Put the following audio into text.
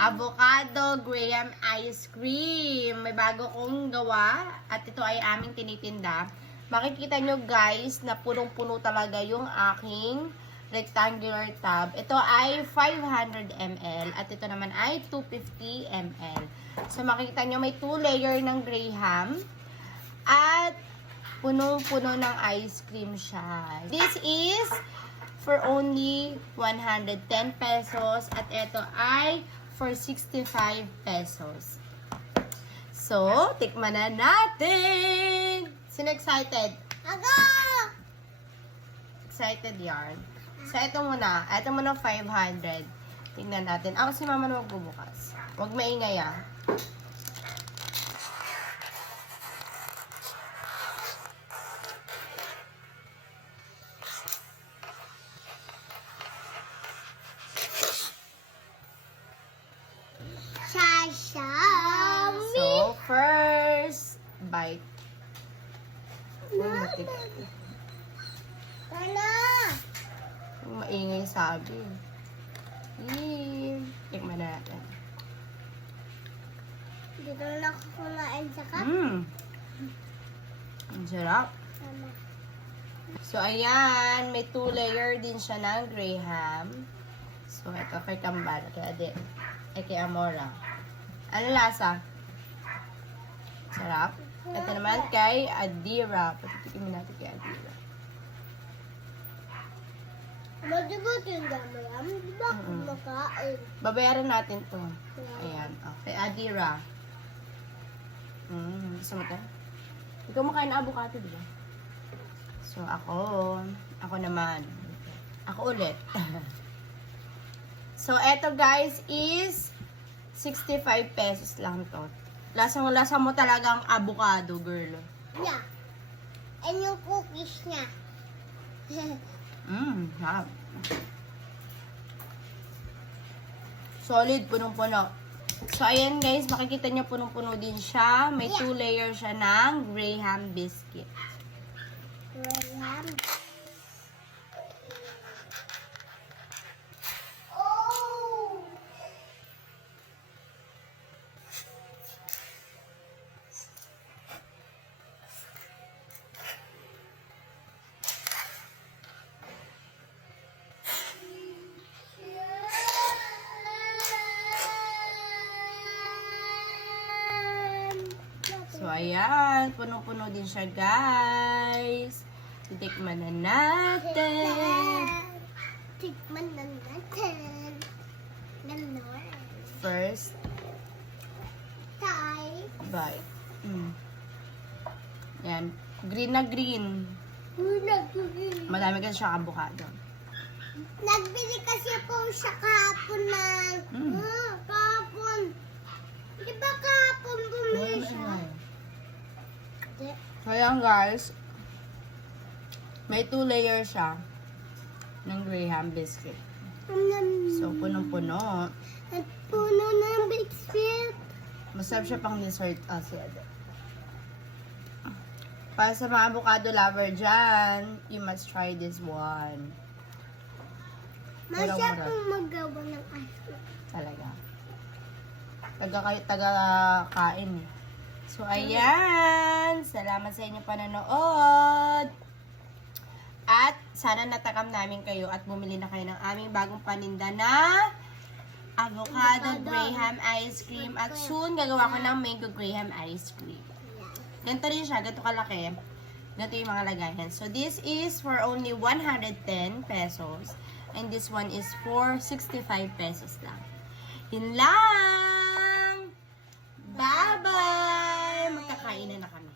Avocado Graham Ice Cream. May bago kong gawa at ito ay aming tinitinda. Makikita nyo guys na punong-puno talaga yung aking rectangular tub. Ito ay 500 ml at ito naman ay 250 ml. So makikita nyo may 2 layer ng Graham at punong-puno ng ice cream siya. This is for only 110 pesos at ito ay for 65 pesos. So, tikman na natin! Sino excited? Ako! Excited yarn. So, ito muna. Ito muna 500. Tingnan natin. Ako si mama na magbubukas. Huwag maingay ah. So, first bite. Maingay sabi. Tikman natin. Dito na ako kumain sa cup. Ang sarap. So, ayan. May 2 layer din siya ng Graham. So, ito kay Kambal. Kay Ade. Kay Amora. Ano lasa? Sarap. Ito naman kay Adira. Patikimin natin kay Adira. Madigot yung gamayam. Di ba kumakain? Babayaran natin to. Ayan. Kay Adira. Gusto mo to? Ikaw makain na avocado, di ba? So, ako naman. Ako ulit. So, eto guys is 65 pesos lang to. Lasa mo talagang avocado, girl. Yeah. And yung cookies niya. Sarap. Solid, punong-puno. So, ayan guys, makikita nyo punong-puno din siya. May 2 layer siya ng Graham biscuit. Graham. So, ayan. Punong-puno din siya, guys. Titikman na natin. Tikman na natin. Ganon. First bite. Yan. Green na green. Madami kasi siya avocado. Nagbili kasi po siya kahapon ng... kahapon. Di ba kahapon bumili siya? So, ayan guys. May 2 layer siya ng Graham biscuit. So, punong-puno. At puno ng biscuit. Masarap siya pang dessert. Para sa mga avocado lover dyan, you must try this one. Masya pong magawa ng ice cream. Talaga. Taga-kain eh. So, ayan. Salamat sa inyong panonood. At sana natakam namin kayo at bumili na kayo ng aming bagong paninda na avocado Graham ice cream. At soon, gagawa ko ng mango Graham ice cream. Ganito rin siya. Ganito kalaki. Ganito yung mga lagayan. So, this is for only 110 pesos. And this one is for 65 pesos lang. Yun lang! Bye-bye! Magkakain na kami.